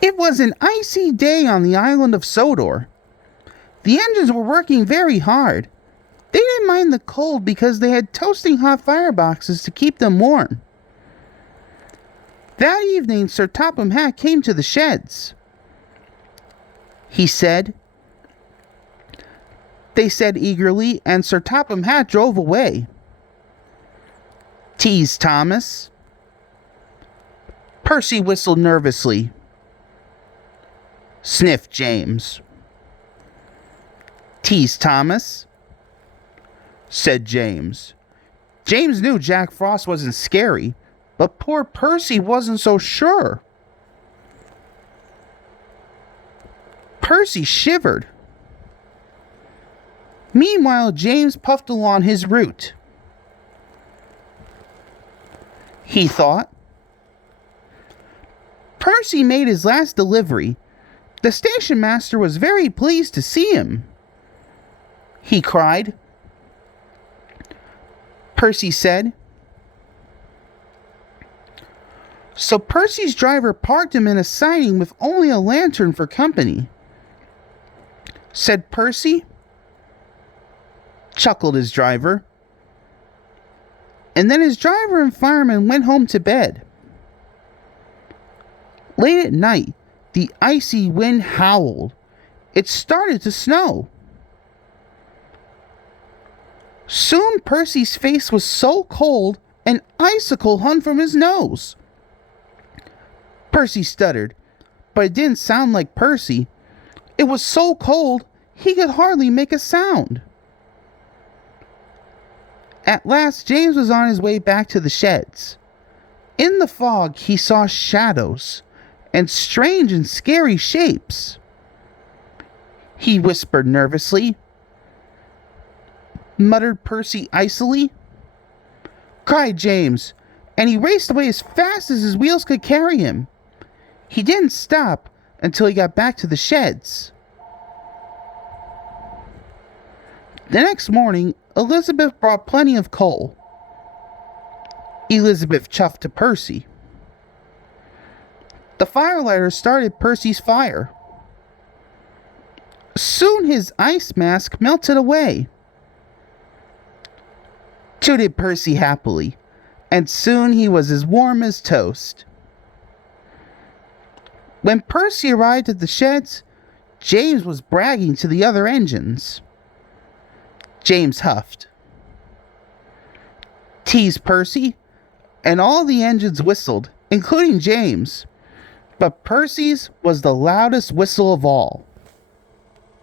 It was an icy day on the island of Sodor. The engines were working very hard. They didn't mind the cold because they had toasting hot fireboxes to keep them warm. That evening, Sir Topham Hatt came to the sheds. He said. They said eagerly, and Sir Topham Hatt drove away. Teased Thomas. Percy whistled nervously. Sniffed James. Teased Thomas. Said James. James knew Jack Frost wasn't scary, but poor Percy wasn't so sure. Percy shivered. Meanwhile, James puffed along his route. He thought. Percy made his last delivery. The station master was very pleased to see him. He cried. Percy said. So Percy's driver parked him in a siding with only a lantern for company. Said Percy. Chuckled his driver. And then his driver and fireman went home to bed. Late at night, the icy wind howled. It started to snow. Soon Percy's face was so cold, an icicle hung from his nose. Percy stuttered, but it didn't sound like Percy. It was so cold, he could hardly make a sound. At last, James was on his way back to the sheds. In the fog, he saw shadows and strange and scary shapes. He whispered nervously. Muttered Percy icily. Cried James, and he raced away as fast as his wheels could carry him. He didn't stop until he got back to the sheds. The next morning, Elizabeth brought plenty of coal. Elizabeth chuffed to Percy. The firelighter started Percy's fire. Soon his ice mask melted away. Tooted Percy happily, and soon he was as warm as toast. When Percy arrived at the sheds, James was bragging to the other engines. James huffed. Teased Percy, and all the engines whistled, including James. But Percy's was the loudest whistle of all.